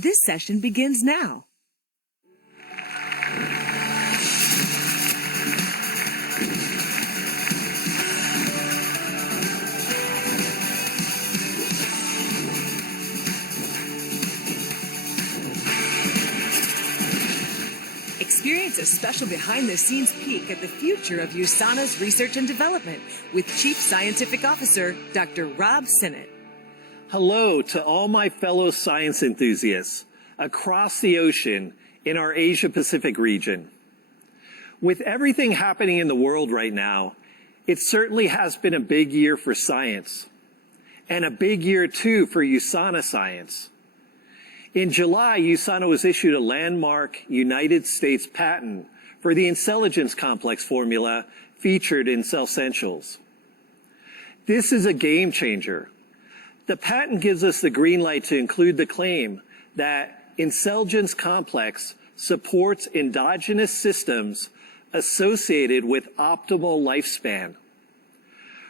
This session begins now. Experience a special behind-the-scenes peek at the future of USANA's research and development with Chief Scientific Officer, Dr. Rob Sinnott. Hello to all my fellow science enthusiasts across the ocean in our Asia-Pacific region. With everything happening in the world right now, it certainly has been a big year for science, and a big year too for USANA science. In July, USANA was issued a landmark United States patent for the intelligence complex formula featured in Cellsentials. This is a game changer. The patent gives us the green light to include the claim that intelligence complex supports endogenous systems associated with optimal lifespan.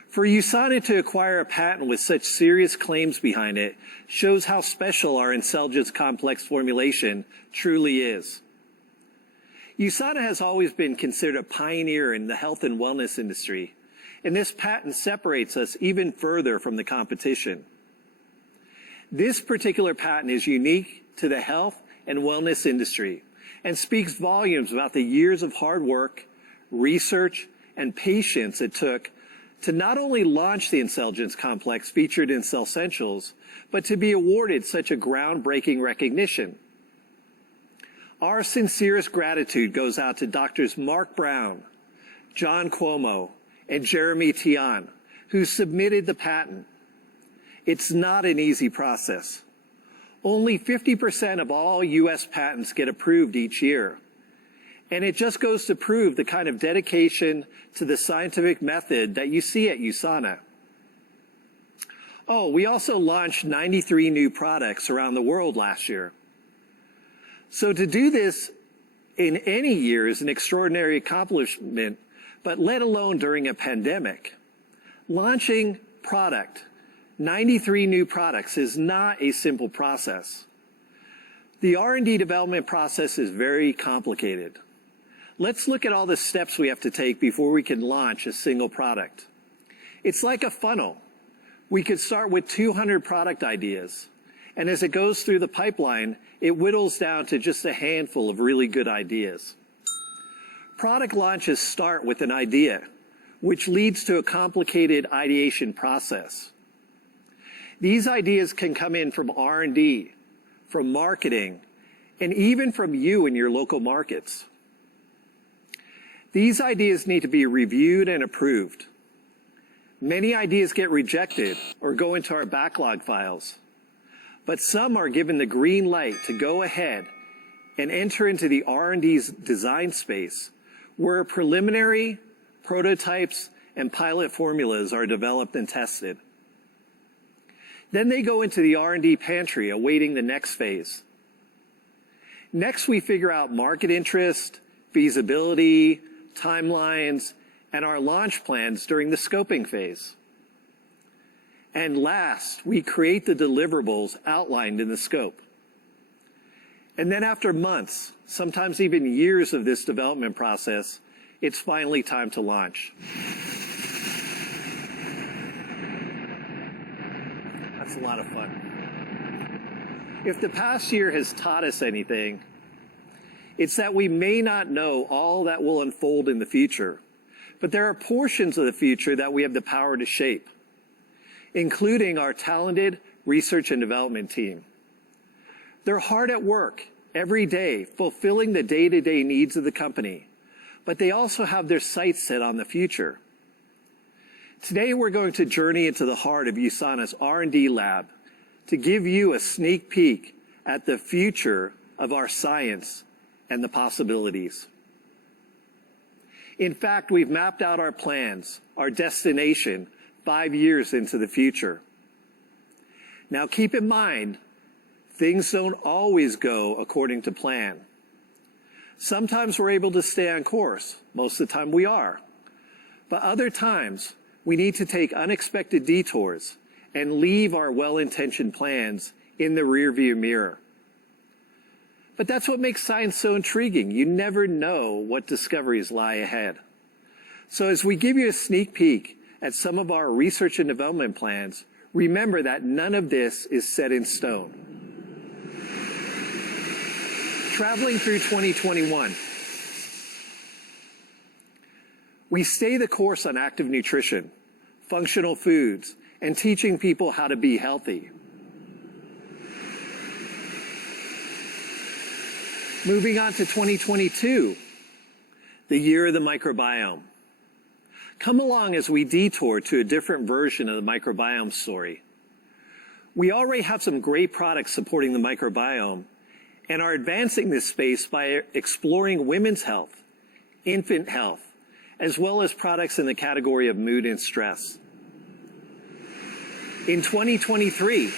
For USANA to acquire a patent with such serious claims behind it shows how special our intelligence complex formulation truly is. USANA has always been considered a pioneer in the health and wellness industry, and this patent separates us even further from the competition. This particular patent is unique to the health and wellness industry and speaks volumes about the years of hard work, research, and patience it took to not only launch the intelligence complex featured in Cellsentials, but to be awarded such a groundbreaking recognition. Our sincerest gratitude goes out to Drs. Mark Brown, John Cuomo, and Jeremy Tian, who submitted the patent. It's not an easy process. Only 50% of all U.S. patents get approved each year. And it just goes to prove the kind of dedication to the scientific method that you see at USANA. Oh, we also launched 93 new products around the world last year. So to do this in any year is an extraordinary accomplishment, but let alone during a pandemic. Launching 93 new products is not a simple process. The R&D development process is very complicated. Let's look at all the steps we have to take before we can launch a single product. It's like a funnel. We could start with 200 product ideas, and as it goes through the pipeline, it whittles down to just a handful of really good ideas. Product launches start with an idea, which leads to a complicated ideation process. These ideas can come in from R&D, from marketing, and even from you in your local markets. These ideas need to be reviewed and approved. Many ideas get rejected or go into our backlog files, but some are given the green light to go ahead and enter into the R&D's design space, where preliminary prototypes and pilot formulas are developed and tested. Then they go into the R&D pantry awaiting the next phase. Next, we figure out market interest, feasibility, timelines, and our launch plans during the scoping phase. And last, we create the deliverables outlined in the scope. And then after months, sometimes even years of this development process, it's finally time to launch. That's a lot of fun. If the past year has taught us anything, it's that we may not know all that will unfold in the future, but there are portions of the future that we have the power to shape, including our talented research and development team. They're hard at work every day, fulfilling the day-to-day needs of the company, but they also have their sights set on the future. Today, we're going to journey into the heart of USANA's R&D lab to give you a sneak peek at the future of our science and the possibilities. In fact, we've mapped out our plans, our destination, 5 years into the future. Now keep in mind, things don't always go according to plan. Sometimes we're able to stay on course. Most of the time we are. But other times, we need to take unexpected detours and leave our well-intentioned plans in the rearview mirror. But that's what makes science so intriguing. You never know what discoveries lie ahead. So as we give you a sneak peek at some of our research and development plans, remember that none of this is set in stone. Traveling through 2021, we stay the course on active nutrition, functional foods, and teaching people how to be healthy. Moving on to 2022, the year of the microbiome. Come along as we detour to a different version of the microbiome story. We already have some great products supporting the microbiome and are advancing this space by exploring women's health, infant health, as well as products in the category of mood and stress. In 2023,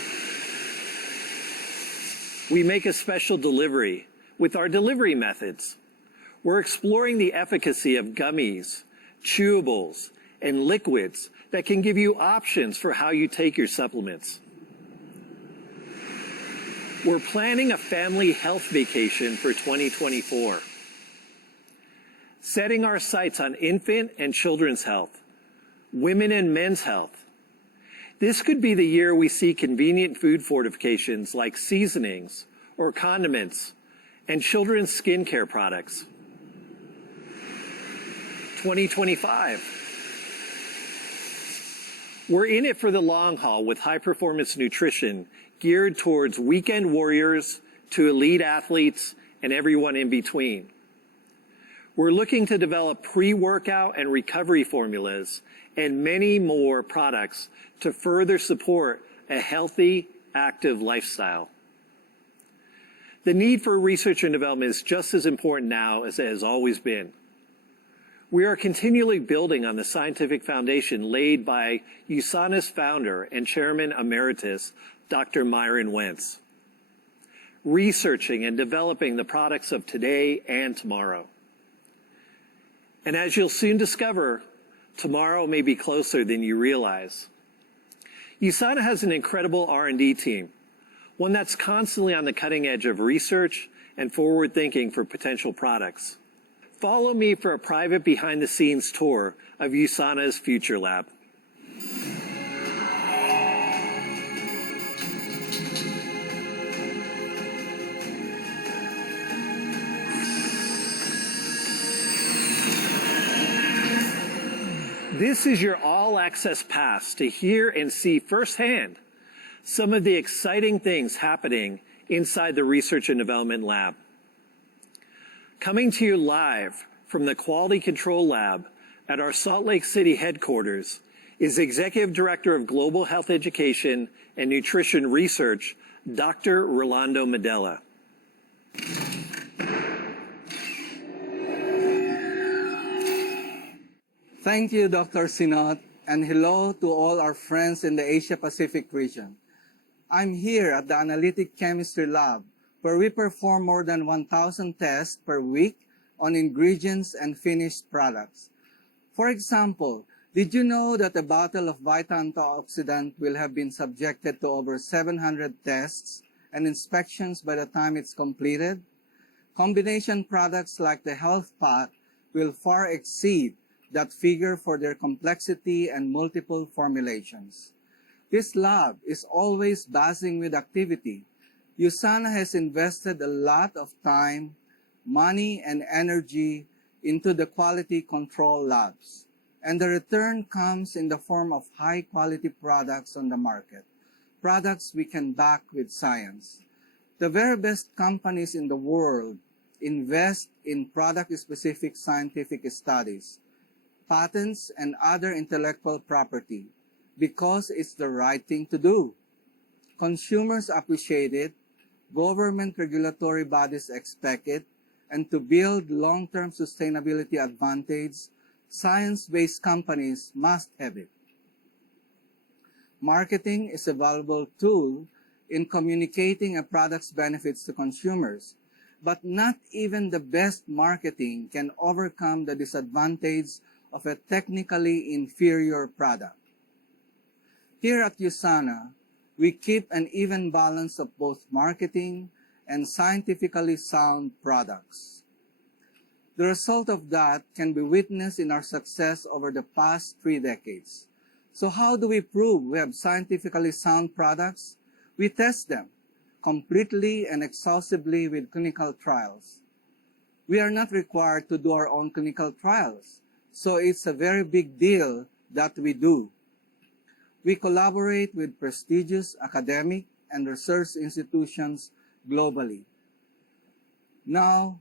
we make a special delivery with our delivery methods. We're exploring the efficacy of gummies, chewables, and liquids that can give you options for how you take your supplements. We're planning a family health vacation for 2024, setting our sights on infant and children's health, women and men's health. This could be the year we see convenient food fortifications like seasonings or condiments and children's skincare products. 2025. We're in it for the long haul with high-performance nutrition geared towards weekend warriors to elite athletes and everyone in between. We're looking to develop pre-workout and recovery formulas and many more products to further support a healthy, active lifestyle. The need for research and development is just as important now as it has always been. We are continually building on the scientific foundation laid by USANA's founder and chairman emeritus, Dr. Myron Wentz, researching and developing the products of today and tomorrow. And as you'll soon discover, tomorrow may be closer than you realize. USANA has an incredible R&D team, one that's constantly on the cutting edge of research and forward thinking for potential products. Follow me for a private behind-the-scenes tour of USANA's Future Lab. This is your all-access pass to hear and see firsthand some of the exciting things happening inside the Research and Development Lab. Coming to you live from the Quality Control Lab at our Salt Lake City headquarters is Executive Director of Global Health Education and Nutrition Research, Dr. Rolando Maddela. Thank you, Dr. Sinnott, and hello to all our friends in the Asia-Pacific region. I'm here at the Analytic Chemistry Lab, where we perform more than 1,000 tests per week on ingredients and finished products. For example, did you know that a bottle of Vita antioxidant will have been subjected to over 700 tests and inspections by the time it's completed? Combination products like the Health Pot will far exceed that figure for their complexity and multiple formulations. This lab is always buzzing with activity. USANA has invested a lot of time, money, and energy into the quality control labs, and the return comes in the form of high-quality products on the market, products we can back with science. The very best companies in the world invest in product-specific scientific studies, patents, and other intellectual property because it's the right thing to do. Consumers appreciate it, government regulatory bodies expect it, and to build long-term sustainability advantage, science-based companies must have it. Marketing is a valuable tool in communicating a product's benefits to consumers, but not even the best marketing can overcome the disadvantage of a technically inferior product. Here at USANA, we keep an even balance of both marketing and scientifically sound products. The result of that can be witnessed in our success over the past 3 decades. So how do we prove we have scientifically sound products? We test them completely and exhaustively with clinical trials. We are not required to do our own clinical trials, so it's a very big deal that we do. We collaborate with prestigious academic and research institutions globally. Now,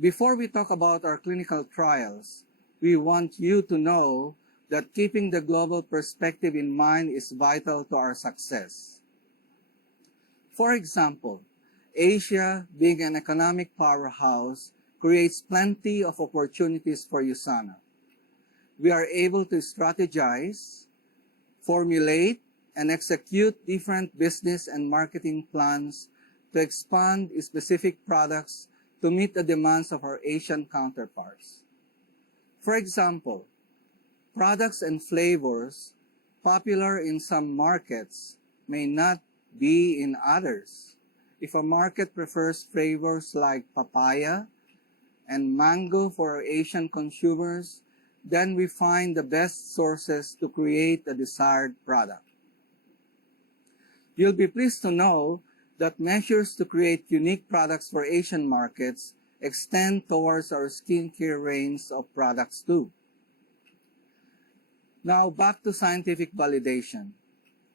before we talk about our clinical trials, we want you to know that keeping the global perspective in mind is vital to our success. For example, Asia, being an economic powerhouse, creates plenty of opportunities for USANA. We are able to strategize, formulate, and execute different business and marketing plans to expand specific products to meet the demands of our Asian counterparts. For example, products and flavors popular in some markets may not be in others. If a market prefers flavors like papaya and mango for our Asian consumers, then we find the best sources to create the desired product. You'll be pleased to know that measures to create unique products for Asian markets extend towards our skincare range of products too. Now back to scientific validation.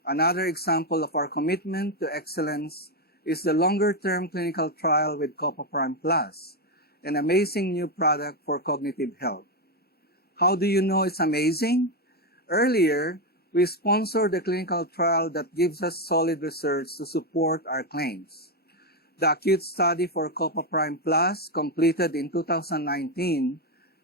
Another example of our commitment to excellence is the longer-term clinical trial with Copaprime Plus, an amazing new product for cognitive health. How do you know it's amazing? Earlier, we sponsored a clinical trial that gives us solid research to support our claims. The acute study for Copaprime Plus, completed in 2019,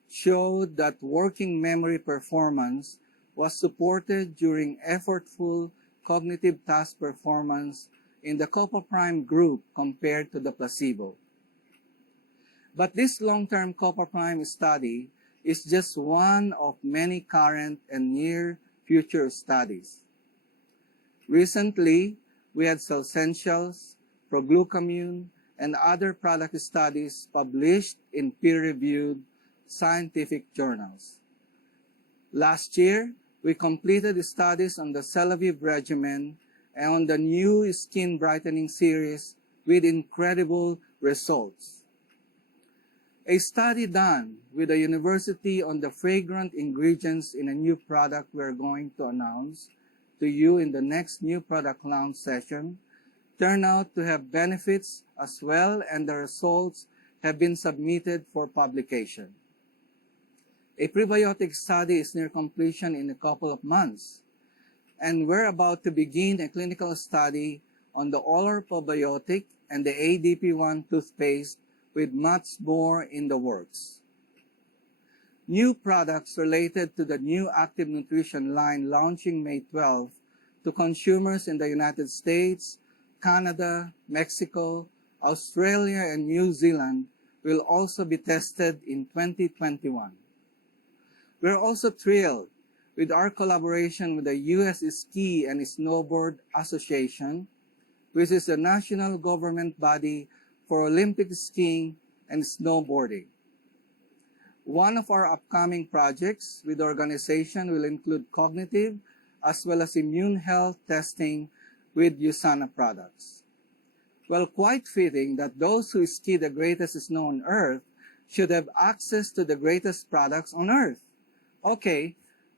showed that working memory performance was supported during effortful cognitive task performance in the Copaprime group compared to the placebo. But this long-term Copaprime study is just one of many current and near future studies. Recently, we had Cellsentials, Proglucamune, and other product studies published in peer-reviewed scientific journals. Last year, we completed studies on the Celavive regimen and on the new skin brightening series with incredible results. A study done with the university on the fragrant ingredients in a new product we're going to announce to you in the next new product launch session turned out to have benefits as well, and the results have been submitted for publication. A prebiotic study is near completion in a couple of months, and we're about to begin a clinical study on the oral probiotic and the ADP1 toothpaste with much more in the works. New products related to the new active nutrition line launching May 12 to consumers in the United States, Canada, Mexico, Australia, and New Zealand will also be tested in 2021. We're also thrilled with our collaboration with the U.S. Ski and Snowboard Association, which is the national government body for Olympic skiing and snowboarding. One of our upcoming projects with the organization will include cognitive as well as immune health testing with USANA products. Well, quite fitting that those who ski the greatest snow on Earth should have access to the greatest products on Earth. Okay,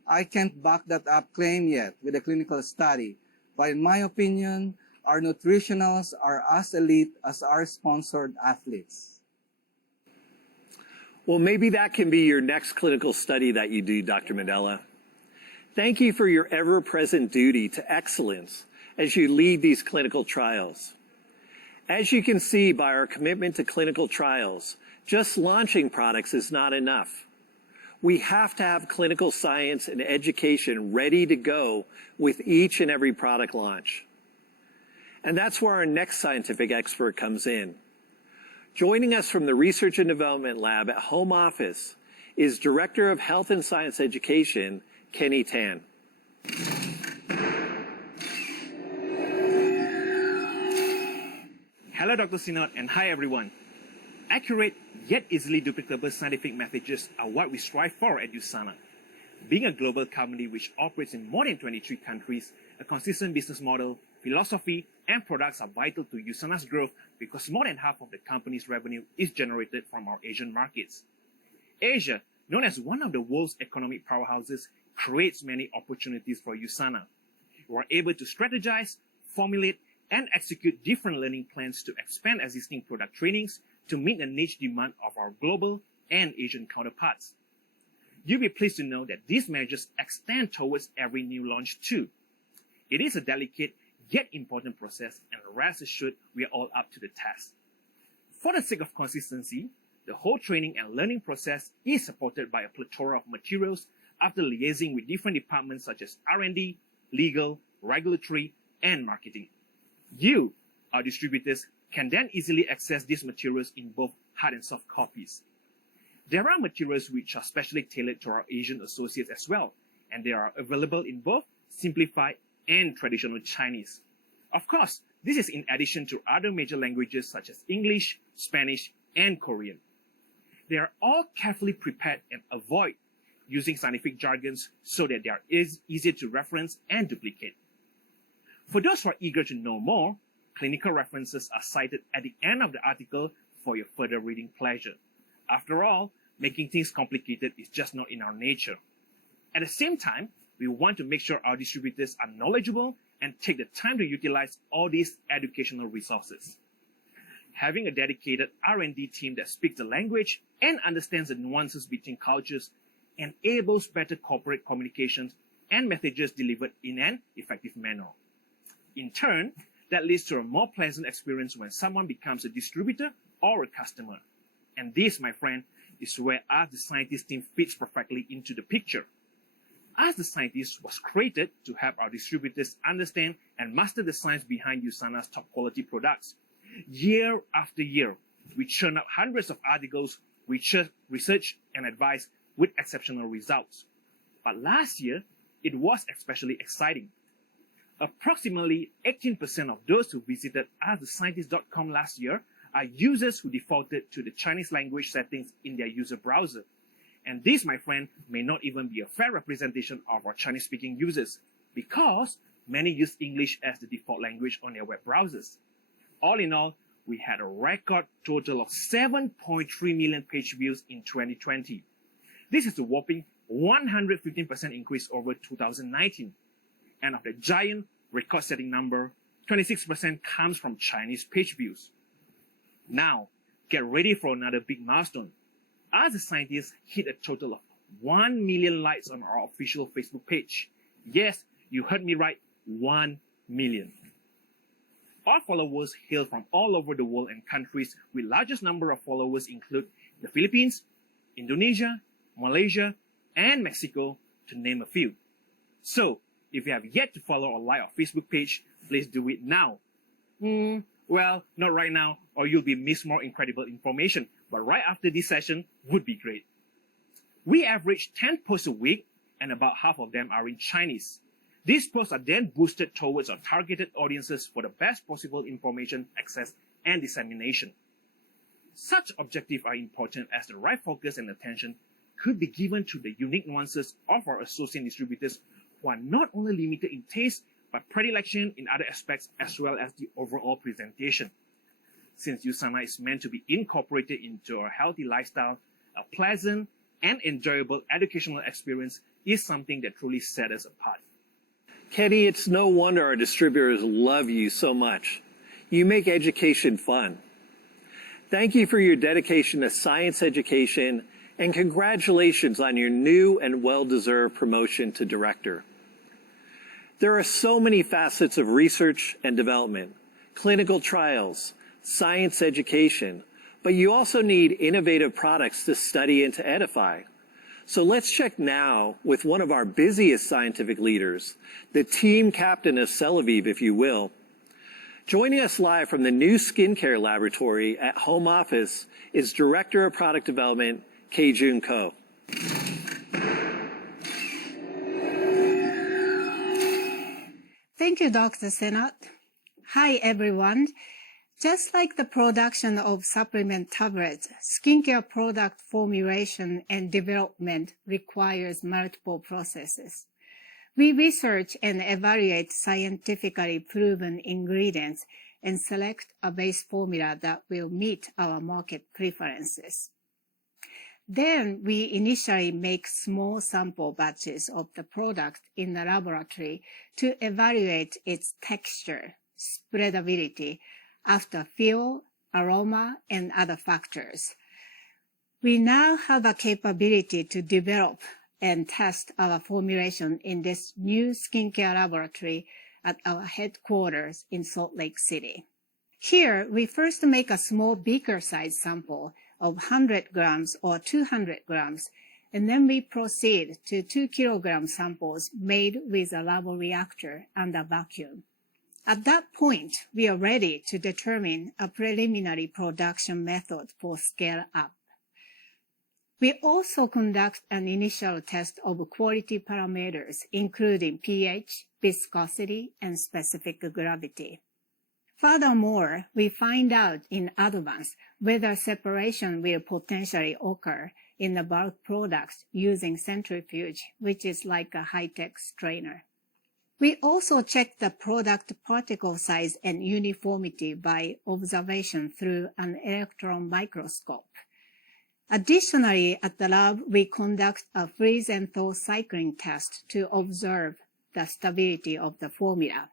I can't back that up claim yet with a clinical study, but in my opinion, our nutritionals are as elite as our sponsored athletes. Well, maybe that can be your next clinical study that you do, Dr. Maddela. Thank you for your ever-present duty to excellence as you lead these clinical trials. As you can see by our commitment to clinical trials, just launching products is not enough. We have to have clinical science and education ready to go with each and every product launch. And that's where our next scientific expert comes in. Joining us from the Research and Development Lab at home office is Director of Health and Science Education, Kenny Tan. Hello, Dr. Sinnott, and hi, everyone. Accurate yet easily duplicable scientific messages are what we strive for at USANA. Being a global company which operates in more than 23 countries, a consistent business model, philosophy, and products are vital to USANA's growth because more than half of the company's revenue is generated from our Asian markets. Asia, known as one of the world's economic powerhouses, creates many opportunities for USANA. We are able to strategize, formulate, and execute different learning plans to expand existing product trainings to meet the niche demand of our global and Asian counterparts. You'll be pleased to know that these measures extend towards every new launch too. It is a delicate yet important process, and rest assured we are all up to the task. For the sake of consistency, the whole training and learning process is supported by a plethora of materials after liaising with different departments such as R&D, legal, regulatory, and marketing. You, our distributors, can then easily access these materials in both hard and soft copies. There are materials which are specially tailored to our Asian associates as well, and they are available in both simplified and traditional Chinese. Of course, this is in addition to other major languages such as English, Spanish, and Korean. They are all carefully prepared and avoid using scientific jargons so that they are easier to reference and duplicate. For those who are eager to know more, clinical references are cited at the end of the article for your further reading pleasure. After all, making things complicated is just not in our nature. At the same time, we want to make sure our distributors are knowledgeable and take the time to utilize all these educational resources. Having a dedicated R&D team that speaks the language and understands the nuances between cultures enables better corporate communications and messages delivered in an effective manner. In turn, that leads to a more pleasant experience when someone becomes a distributor or a customer. And this, my friend, is where Ask the Scientist team fits perfectly into the picture. Ask the Scientist was created to help our distributors understand and master the science behind USANA's top quality products. Year after year, we churn out hundreds of articles, research and advice with exceptional results. But last year, it was especially exciting. Approximately 18% of those who visited AskTheScientist.com last year are users who defaulted to the Chinese language settings in their user browser. And this, my friend, may not even be a fair representation of our Chinese-speaking users, because many use English as the default language on their web browsers. All in all, we had a record total of 7.3 million page views in 2020. This is a whopping 115% increase over 2019. And of the giant record-setting number, 26% comes from Chinese page views. Now, get ready for another big milestone. Ask the Scientist hit a total of 1 million likes on our official Facebook page. Yes, you heard me right, 1 million. Our followers hail from all over the world, and countries with largest number of followers include the Philippines, Indonesia, Malaysia, and Mexico, to name a few. So, if you have yet to follow or like our Facebook page, please do it now. Well, not right now, or you'll be missed more incredible information, but right after this session would be great. We average 10 posts a week, and about half of them are in Chinese. These posts are then boosted towards our targeted audiences for the best possible information, access, and dissemination. Such objectives are important as the right focus and attention could be given to the unique nuances of our associate distributors who are not only limited in taste, but predilection in other aspects as well as the overall presentation. Since USANA is meant to be incorporated into a healthy lifestyle, a pleasant and enjoyable educational experience is something that truly sets us apart. Kenny, it's no wonder our distributors love you so much. You make education fun. Thank you for your dedication to science education, and congratulations on your new and well-deserved promotion to director. There are so many facets of research and development, clinical trials, science education, but you also need innovative products to study and to edify. So let's check now with one of our busiest scientific leaders, the team captain of Celavive, if you will. Joining us live from the new skincare laboratory at home office is Director of Product Development, Keijun Koh. Thank you, Dr. Sinnott. Hi, everyone. Just like the production of supplement tablets, skincare product formulation and development requires multiple processes. We research and evaluate scientifically proven ingredients and select a base formula that will meet our market preferences. Then we initially make small sample batches of the product in the laboratory to evaluate its texture, spreadability, after feel, aroma, and other factors. We now have a capability to develop and test our formulation in this new skincare laboratory at our headquarters in Salt Lake City. Here, we first make a small beaker-sized sample of 100 grams or 200 grams, and then we proceed to 2 kilogram samples made with a labo reactor under vacuum. At that point, we are ready to determine a preliminary production method for scale-up. We also conduct an initial test of quality parameters, including pH, viscosity, and specific gravity. Furthermore, we find out in advance whether separation will potentially occur in the bulk products using centrifuge, which is like a high-tech strainer. We also check the product particle size and uniformity by observation through an electron microscope. Additionally, at the lab, we conduct a freeze and thaw cycling test to observe the stability of the formula.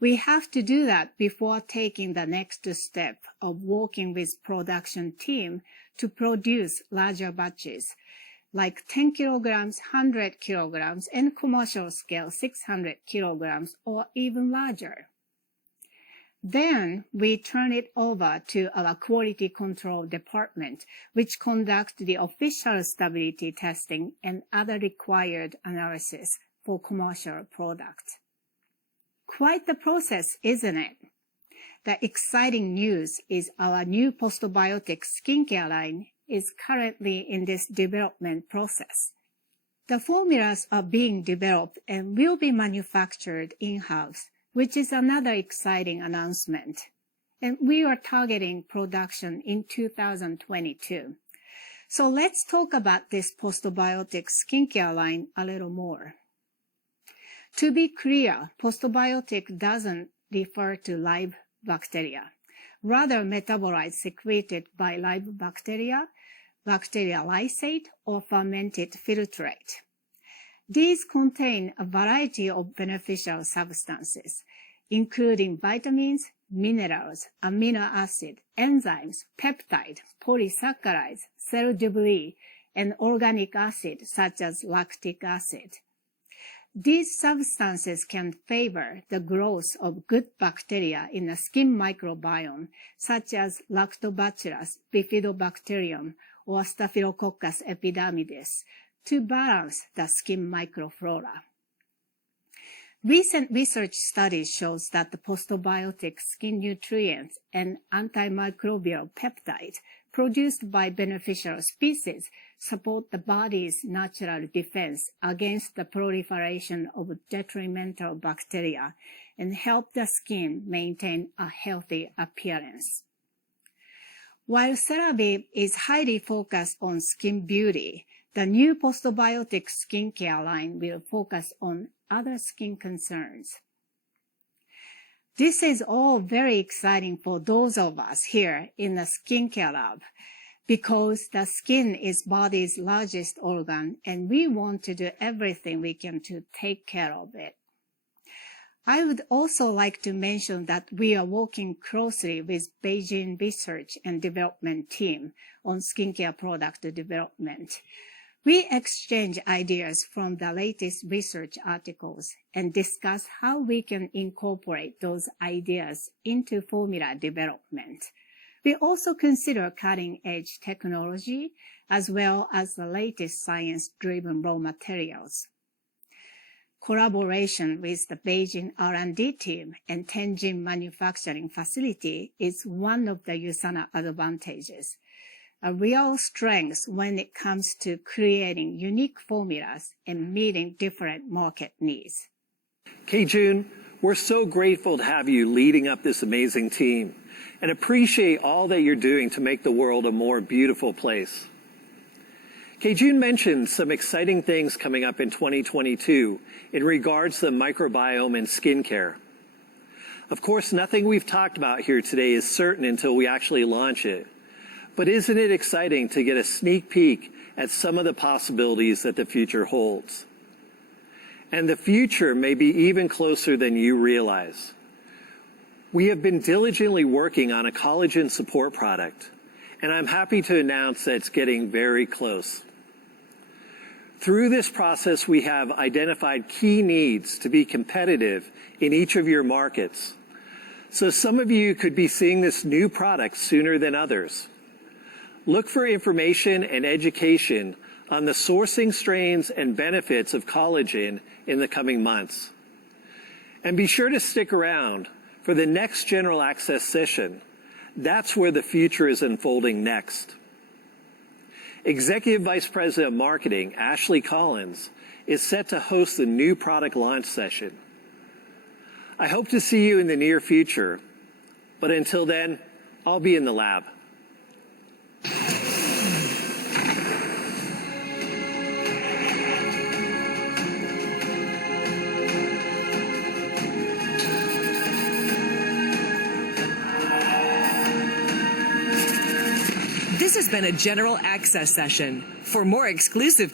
We have to do that before taking the next step of working with production team to produce larger batches, like 10 kilograms, 100 kilograms, and commercial scale 600 kilograms or even larger. Then we turn it over to our quality control department, which conducts the official stability testing and other required analysis for commercial products. Quite the process, isn't it? The exciting news is our new postbiotic skincare line is currently in this development process. The formulas are being developed and will be manufactured in-house, which is another exciting announcement. And we are targeting production in 2022. So let's talk about this postbiotic skincare line a little more. To be clear, postbiotic doesn't refer to live bacteria, rather metabolites secreted by live bacteria, bacteria lysate, or fermented filtrate. These contain a variety of beneficial substances, including vitamins, minerals, amino acid, enzymes, peptide, polysaccharides, cell debris, and organic acid such as lactic acid. These substances can favor the growth of good bacteria in the skin microbiome, such as Lactobacillus bifidobacterium or Staphylococcus epidermidis, to balance the skin microflora. Recent research studies shows that the postbiotic skin nutrients and antimicrobial peptides produced by beneficial species support the body's natural defense against the proliferation of detrimental bacteria and help the skin maintain a healthy appearance. While CeraVe is highly focused on skin beauty, the new postbiotic skincare line will focus on other skin concerns. This is all very exciting for those of us here in the skincare lab because the skin is body's largest organ and we want to do everything we can to take care of it. I would also like to mention that we are working closely with Beijing Research and Development Team on skincare product development. We exchange ideas from the latest research articles and discuss how we can incorporate those ideas into formula development. We also consider cutting-edge technology as well as the latest science-driven raw materials. Collaboration with the Beijing R&D team and Tianjin manufacturing facility is one of the USANA advantages, a real strength when it comes to creating unique formulas and meeting different market needs. Keijun, We're so grateful to have you leading up this amazing team and appreciate all that you're doing to make the world a more beautiful place. Keijun mentioned some exciting things coming up in 2022 in regards to the microbiome and skincare. Of course, nothing we've talked about here today is certain until we actually launch it. But isn't it exciting to get a sneak peek at some of the possibilities that the future holds? And the future may be even closer than you realize. We have been diligently working on a collagen support product, and I'm happy to announce that it's getting very close. Through this process, we have identified key needs to be competitive in each of your markets. So some of you could be seeing this new product sooner than others. Look for information and education on the sourcing strains and benefits of collagen in the coming months. And be sure to stick around for the next General Access session. That's where the future is unfolding next. Executive Vice President of Marketing, Ashley Collins, is set to host the new product launch session. I hope to see you in the near future, but until then, I'll be in the lab. This has been a General Access session. For more exclusive